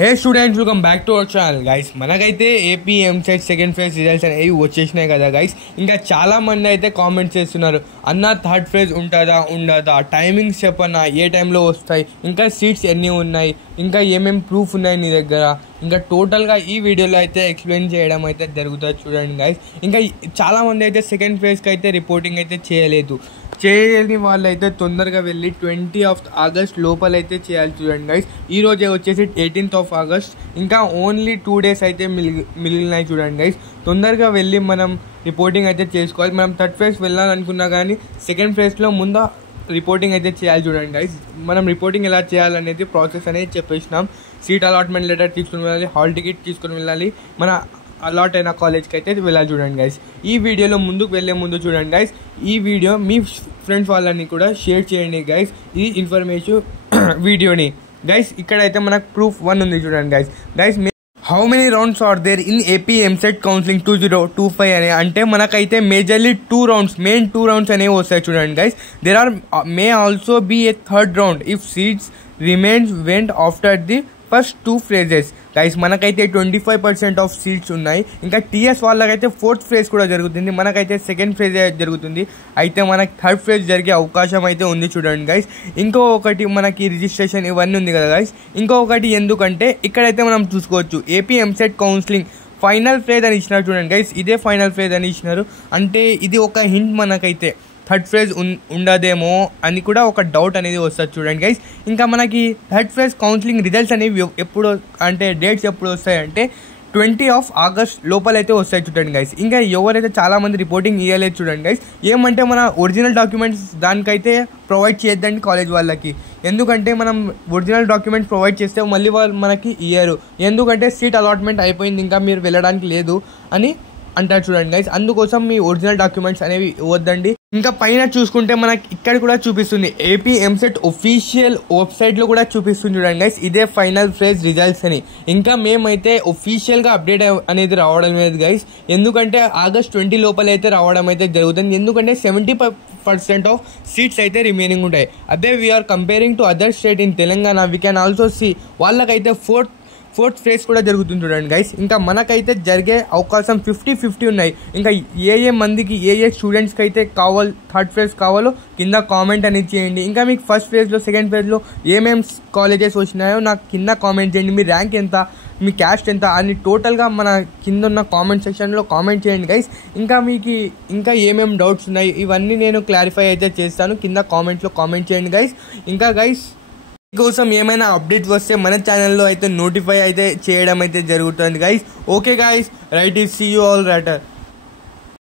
Hey students, welcome back to our channel guys. మనకైతే AP EAMCET second phase results అనేవి వచ్చేసినాయి కదా guys. ఇంకా చాలా మంది అయితే కామెంట్స్ చేస్తున్నారు, అన్న థర్డ్ ఫేజ్ ఉంటుందా ఉండదా, టైమింగ్స్ చెప్పన్నా, ఏ టైంలో వస్తాయి, ఇంకా సీట్స్ ఎన్ని ఉన్నాయి, ఇంకా ఏమేమి ప్రూఫ్ ఉన్నాయి నీ దగ్గర, ఇంకా టోటల్గా ఈ వీడియోలో అయితే ఎక్స్ప్లెయిన్ చేయడం అయితే జరుగుతుంది చూడండి గైస్. ఇంకా చాలామంది అయితే సెకండ్ ఫేజ్కి అయితే రిపోర్టింగ్ అయితే చేయని వాళ్ళు అయితే తొందరగా వెళ్ళి 20th August లోపలైతే చేయాలి చూడండి గైస్. ఈ రోజే వచ్చేసి 18th August, ఇంకా ఓన్లీ 2 days అయితే మిగిలినాయి చూడండి గైస్. తొందరగా వెళ్ళి మనం రిపోర్టింగ్ అయితే చేసుకోవాలి. మనం థర్డ్ ఫేజ్ వెళ్ళాలనుకున్నా కానీ సెకండ్ ఫేజ్లో ముందు రిపోర్టింగ్ అయితే చేయాలి చూడండి గైస్. మనం రిపోర్టింగ్ ఎలా చేయాలనేది ప్రాసెస్ అనేది చెప్పేసినాం. సీట్ అలాట్మెంట్ లెటర్ తీసుకుని వెళ్ళాలి, హాల్ టికెట్ తీసుకుని వెళ్ళాలి, మన అలాట్ అయిన కాలేజ్కి అయితే వెళ్ళాలి చూడండి గైస్. ఈ వీడియోలో ముందుకు వెళ్ళే ముందు చూడండి గైస్, ఈ వీడియో మీ ఫ్రెండ్స్ వాళ్ళని కూడా షేర్ చేయండి గైస్, ఈ ఇన్ఫర్మేషన్ వీడియోని గైస్. ఇక్కడైతే మనకు ప్రూఫ్ 1 ఉంది చూడండి guys. How many rounds are there in AP EAMCET counselling 2025 అనే అంటే మనకైతే మేజర్లీ 2 rounds, మెయిన్ 2 rounds అనేవి వస్తాయి చూడండి guys. There are may also be a third round if seats remains went after the first 2 phases guys. మనకైతే 25% of seats ఉన్నాయి. ఇంకా TS వాళ్ళకైతే 4th phase కూడా జరుగుతుంది, మనకైతే సెకండ్ ఫేజ్ జరుగుతుంది. అయితే మనకి థర్డ్ ఫేజ్ జరిగే అవకాశం అయితే ఉంది చూడండి గైస్. ఇంకొకటి మనకి రిజిస్ట్రేషన్ ఇవన్నీ ఉంది కదా గైస్. ఇంకొకటి ఎందుకంటే ఇక్కడైతే మనం చూసుకోవచ్చు AP EAMCET counselling final phase అని ఇచ్చినారు చూడండి గైస్. ఇదే ఫైనల్ ఫేజ్ అని ఇచ్చినారు అంటే ఇది ఒక హింట్, మనకైతే థర్డ్ ఫేజ్ ఉండదేమో అని కూడా ఒక డౌట్ అనేది వస్తుంది చూడండి గైస్. ఇంకా మనకి థర్డ్ ఫేజ్ కౌన్సిలింగ్ రిజల్ట్స్ అనేవి ఎప్పుడు అంటే డేట్స్ ఎప్పుడు వస్తాయంటే 20th August లోపలైతే వస్తాయి చూడండి గైస్. ఇంకా ఎవరైతే చాలామంది రిపోర్టింగ్ ఇవ్వలేదు చూడండి గైస్, ఏమంటే మన ఒరిజినల్ డాక్యుమెంట్స్ దానికైతే ప్రొవైడ్ చేయొద్దండి కాలేజ్ వాళ్ళకి. ఎందుకంటే మనం ఒరిజినల్ డాక్యుమెంట్స్ ప్రొవైడ్ చేస్తే మళ్ళీ వాళ్ళు మనకి ఇయ్యరు, ఎందుకంటే సీట్ అలాట్మెంట్ అయిపోయింది ఇంకా మీరు వెళ్ళడానికి లేదు అని అంటారు చూడండి గైస్. అందుకోసం మీ ఒరిజినల్ డాక్యుమెంట్స్ అనేవి ఇవ్వద్దండి. ఇంకా పైన చూసుకుంటే మనకి ఇక్కడ కూడా చూపిస్తుంది, ఏపీ ఎంసెట్ ఒఫీషియల్ వెబ్సైట్లో కూడా చూపిస్తుంది చూడండి గైస్, ఇదే ఫైనల్ ఫేజ్ రిజల్ట్స్ అని. ఇంకా మేమైతే ఒఫీషియల్గా అప్డేట్ అనేది రావడం లేదు గైస్, ఎందుకంటే August 20 లోపల అయితే రావడం అయితే జరుగుతుంది. ఎందుకంటే 70% ఆఫ్ సీట్స్ అయితే రిమైనింగ్ ఉంటాయి. అదే we are comparing to other state in Telangana, we can also see వాళ్ళకైతే ఫోర్త్ ఫేజ్ కూడా జరుగుతుంది చూడండి గైస్. ఇంకా మనకైతే జరిగే అవకాశం 50-50 ఉన్నాయి. ఇంకా ఏ మందికి ఏ స్టూడెంట్స్కి అయితే థర్డ్ ఫేజ్ కావాలో కింద కామెంట్ అనేది చేయండి. ఇంకా మీకు ఫస్ట్ ఫేజ్లో సెకండ్ ఫేజ్లో ఏమేమి కాలేజెస్ వచ్చినాయో నాకు కింద కామెంట్ చేయండి. మీ ర్యాంక్ ఎంత, మీ క్యాస్ట్ ఎంత అని టోటల్గా మన కింద ఉన్న కామెంట్ సెక్షన్లో కామెంట్ చేయండి గైస్. ఇంకా మీకు ఇంకా ఏమేమి డౌట్స్ ఉన్నాయి ఇవన్నీ నేను క్లారిఫై అయితే చేస్తాను, కింద కామెంట్లో కామెంట్ చేయండి గైస్. ఇంకా గైస్ కోసం ఏమైనా అప్డేట్స్ వస్తే మన ఛానల్లో అయితే నోటిఫై అయితే చేయడం అయితే జరుగుతుంది guys. Okay guys, right, see you all writer.